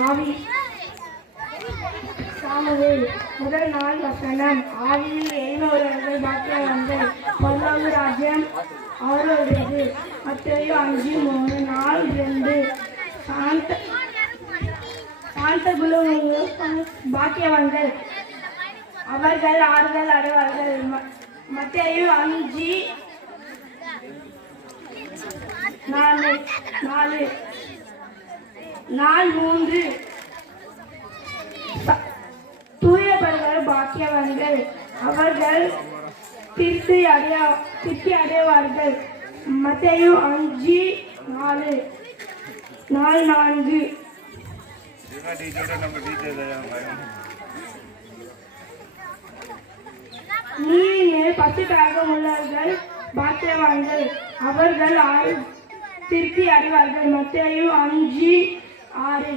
ஆவி சாமுவேல் முதல் நாள் வசனம். ஆவியில் எரிபவர்கள் பாக்கியவான்கள், பரலோக ராஜ்யம் அவர்களுடையது. மத்தேயு 5:3. நாள் 2. சாந்த குணமுள்ள பாக்கியவான்கள், அவர்கள் ஆறுதல் அடைவார்கள். மத்தேயு 5:4. நாள் 3. தூயவர்கள் பாக்கியவான்கள், அவர்கள் திருப்தி அடைவார்கள். மத்தேயு 5:4. நாள் 4. நீரில் பசுக்காக உள்ளவர்கள் பாக்கியவான்கள், அவர்கள் திருப்தி அடைவார்கள். மத்தேயு 5:6.